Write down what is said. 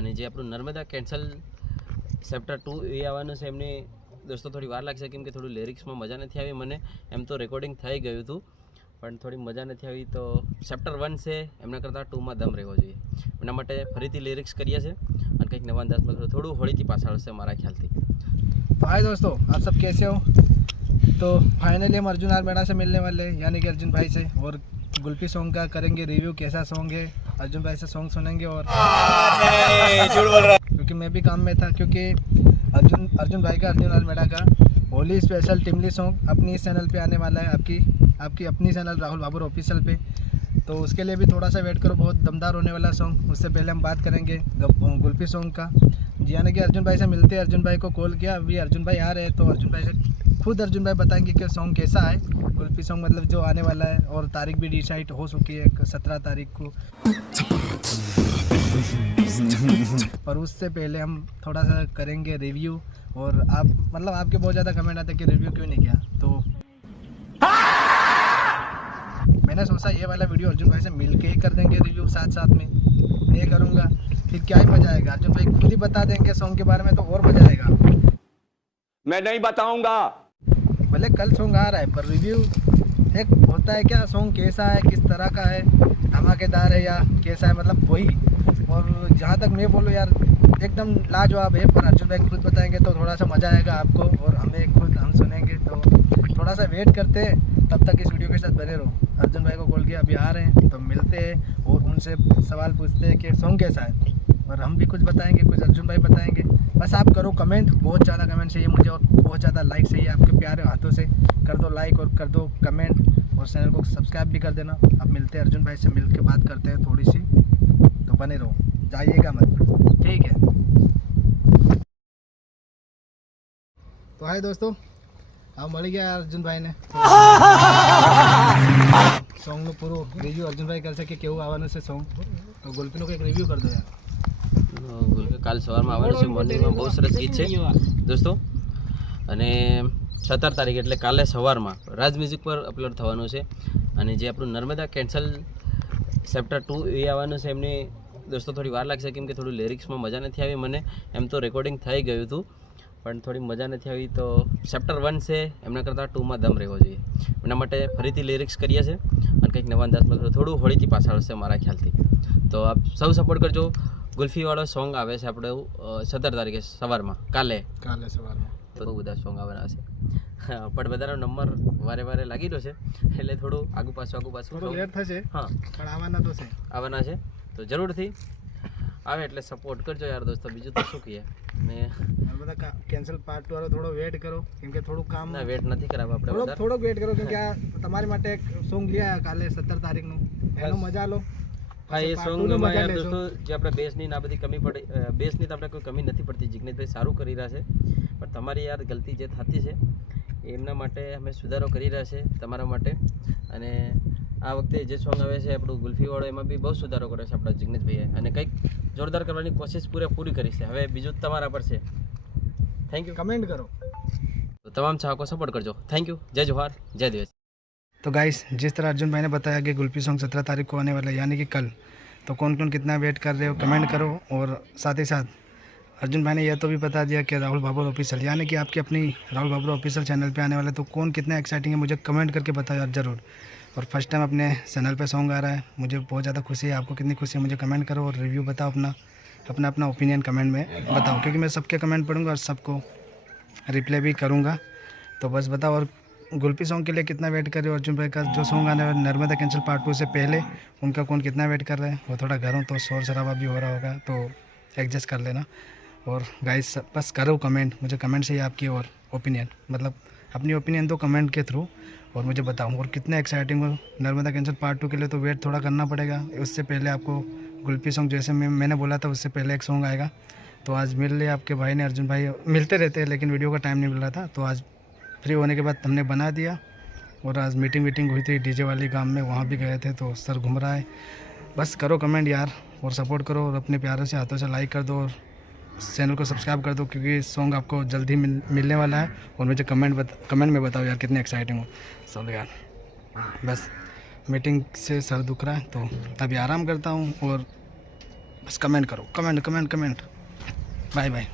અને જે આપણું નર્મદા કેન્સલ ચેપ્ટર ટુ એ આવવાનું છે એમની દોસ્તો થોડી વાર લાગશે કેમ કે થોડું લિરિક્સમાં મજા નથી આવી મને એમ તો રેકોર્ડિંગ થઈ ગયું હતું પણ થોડી મજા નથી આવી તો ચેપ્ટર વન છે એમના કરતાં ટુમાં દમ રહેવો જોઈએ એના માટે ફરીથી લિરિક્સ કરીએ છીએ અને કંઈક નવા અંદાજમાં થોડું હોળીથી પાછળ હશે મારા ખ્યાલથી तो हाय दोस्तों आप सब कैसे हो तो फाइनली हम अर्जुन आर मेड़ा से मिलने वाले हैं यानी कि अर्जुन भाई से और गुल्फी सॉन्ग का करेंगे रिव्यू कैसा सॉन्ग है अर्जुन भाई से सॉन्ग सुनेंगे और क्योंकि मैं भी काम में था क्योंकि अर्जुन अर्जुन भाई का अर्जुन आर मेड़ा का होली स्पेशल टिमली सॉन्ग अपनी इस चैनल पे आने वाला है। आपकी आपकी अपनी चैनल राहुल बाबूर ऑफिशियल पे। तो उसके लिए भी थोड़ा सा वेट करो बहुत दमदार होने वाला सॉन्ग उससे पहले हम बात करेंगे गुल्फी सॉन्ग का। जी यानी कि अर्जुन भाई से मिलते हैं। अर्जुन भाई को कॉल किया। अभी अर्जुन भाई आ रहे हैं तो अर्जुन भाई से खुद अर्जुन भाई बताएँगे कि सॉन्ग कैसा है। कुल्फी सॉन्ग मतलब जो आने वाला है और तारीख भी डिसाइड हो चुकी है सत्रह तारीख को। पर उससे पहले हम थोड़ा सा करेंगे रिव्यू और आप मतलब आपके बहुत ज़्यादा कमेंट आते हैं कि रिव्यू क्यों नहीं किया? तो मैंने सोचा ये वाला वीडियो अर्जुन भाई से मिल के ही कर देंगे रिव्यू साथ साथ में। मैं करूँगा। फिर क्या ही मज़ा आएगा? अर्जुन भाई खुद ही बता देंगे सॉन्ग के बारे में तो और मज़ा आएगा। मैं नहीं बताऊँगा। भले कल सॉन्ग आ रहा है, पर रिव्यू एक होता है क्या? सॉन्ग कैसा है? किस तरह का है? धमाकेदार है या कैसा है? मतलब वही। और जहाँ तक मैं बोलूँ यार, एकदम लाजवाब है, पर अर्जुन भाई खुद बताएँगे तो थोड़ा सा मज़ा आएगा आपको, और हमें खुद हम सुनेंगे तो थोड़ा सा वेट करते हैं, तब तक इस वीडियो के साथ बने रहो। अर्जुन भाई को कॉल किया, अभी आ रहे हैं तो मिलते हैं, और उनसे सवाल पूछते हैं कि सॉन्ग कैसा है। और हम भी कुछ बताएँगे, कुछ अर्जुन भाई बताएँगे। बस आप करो कमेंट बहुत ज़्यादा कमेंट चाहिए मुझे और बहुत ज़्यादा लाइक चाहिए आपके प्यारे हाथों से। कर दो लाइक और कर दो कमेंट और चैनल को सब्सक्राइब भी कर देना। अब मिलते हैं अर्जुन भाई से मिल के बात करते हैं थोड़ी सी। तो बने रहो, जाइएगा मत। ठीक है। तो हाय दोस्तों, अब मर गया अर्जुन भाई ने। सॉन्ग में पूरा रिव्यू अर्जुन भाई कर सके केव आवाने से सॉन्ग तो गुलपिनों का एक रिव्यू कर दो यार। કાલ સવારમાં આવવાનું છે, મોર્નિંગમાં બહુ સરસ ગીત છે, દોસ્તો. અને સત્તર તારીખ એટલે કાલે સવારમાં રાજ મ્યુઝિક પર અપલોડ થવાનું છે. અને જે આપણું નર્મદા કેન્સલ ચેપ્ટર ટુ એ આવવાનું છે, એમની દોસ્તો, થોડી વાર લાગશે કેમ કે થોડું લિરિક્સમાં મજા નથી આવી મને. એમ તો રેકોર્ડિંગ થઈ ગયું હતું, પણ થોડી મજા નથી આવી. તો ચેપ્ટર વન છે, એમના કરતાં ટુમાં દમ રહેવો જોઈએ. એના માટે ફરીથી લિરિક્સ કરીએ છીએ. અને કંઈક નવા અંદાજમાં થોડું હોળીથી પાછળ હશે મારા ખ્યાલથી. તો આપ સૌ સપોર્ટ કરજો. ગુલ્ફીવાળો સોંગ આવે છે આપણે સત્તર તારીખે સવારમાં કાલે. કાલે સવારમાં. તો બહુ બધા સોંગ આવવાના છે. પણ બધાનો નંબર વારે વારે લાગી રહ્યો છે એટલે થોડું આગુ પાછું આગુ પાછું થોડું લેટ થશે હા. પણ આવવાના તો છે. આવવાના છે. તો જરૂરથી આવે એટલે સપોર્ટ કરજો યાર દોસ્તો. બીજું તો શું કહીએ? ને બધા કેન્સલ પાર્ટ વાળો થોડો વેટ કરો કેમ કે થોડું કામ ના વેટ નથી કરાવવા આપણે થોડો થોડો વેટ કરો કેમ કે આ તમારી માટે એક સોંગ લ્યા કાલે સત્તર તારીખનું. એનો મજા લો. હા એ સોંગમાં યાર દોસ્તો જે આપણે બેસની ના આ બધી કમી પડી બેસની તો આપણે કોઈ કમી નથી પડતી જિગ્નેશભાઈ સારું કરી રહ્યા છે. પણ તમારી યાર ગલતી જે થતી છે એમના માટે અમે સુધારો કરી રહ્યા છે તમારા માટે. અને આ વખતે જે સોંગ આવે છે આપણું ગુલ્ફીવાળો એમાં બી બહુ સુધારો કર્યો છે આપણા જિગ્નેશભાઈએ. અને કંઈક જોરદાર કરવાની કોશિશ પૂરેપૂરી કરી છે. હવે બીજું તમારા પર છે. થેન્ક યુ કમેન્ટ કરો. તમામ ચાહકો સપોર્ટ કરજો. થેન્ક યુ જય જોહાર જય દિવસ. तो गाइस जिस तरह अर्जुन भाई ने बताया कि गुल्फी सॉन्ग सत्रह तारीख को आने वाला है, यानी कि कल तो कौन कौन कितना वेट कर रहे हो कमेंट करो और साथ ही साथ अर्जुन भाई ने यह तो भी बता दिया कि राहुल बाबर ऑफिशियल यानी कि आपकी अपनी राहुल बाबर ऑफिशियल चैनल पे आने वाला तो कौन कितना एक्साइटिंग है, मुझे कमेंट करके बताओ यार ज़रूर। और फ़र्स्ट टाइम अपने चैनल पे सॉन्ग आ रहा है, मुझे बहुत ज़्यादा खुशी है, आपको कितनी खुशी है, मुझे कमेंट करो और रिव्यू बताओ अपना अपना अपना ओपिनियन कमेंट में बताओ, क्योंकि मैं सबके कमेंट पढ़ूँगा और सबको रिप्लाई भी करूँगा। तो बस बताओ और गुल्फी सॉन्ग के लिए कितना वेट कर रहे हो अर्जुन भाई का? जो सॉन्ग आने वाला नर्मदा कैंसल पार्ट टू से पहले, उनका कौन कितना वेट कर रहा है? वो थोड़ा घर हूँ तो शोर शराबा भी हो रहा होगा तो एडजस्ट कर लेना। और गाइस बस करो कमेंट मुझे कमेंट से ही आपकी और ओपिनियन मतलब अपनी ओपिनियन दो कमेंट के थ्रू और मुझे बताओ। और कितना एक्साइटिंग हो नर्मदा कैंसल पार्ट टू के लिए तो वेट थोड़ा करना पड़ेगा। उससे पहले आपको गुल्फी सॉन्ग जैसे मैं, मैंने बोला था, उससे पहले एक सॉन्ग आएगा। तो आज मिल रहे आपके भाई ने, अर्जुन भाई। मिलते रहते हैं, लेकिन वीडियो का टाइम नहीं मिल रहा था। तो आज फ्री होने के बाद हमने बना दिया। और आज मीटिंग वीटिंग हुई थी डीजे वाली गाँव में वहाँ भी गए थे तो सर घूम रहा है। बस करो कमेंट यार और सपोर्ट करो और अपने प्यारों से हाथों से लाइक कर दो और चैनल को सब्सक्राइब कर दो क्योंकि सॉन्ग आपको जल्दी मिल, मिलने वाला है। और मुझे कमेंट बता कमेंट में बताओ यार कितने एक्साइटिंग हो। चलो यार बस मीटिंग से सर दुख रहा है तो अभी आराम करता हूँ और बस कमेंट करो comment comment comment. Bye bye.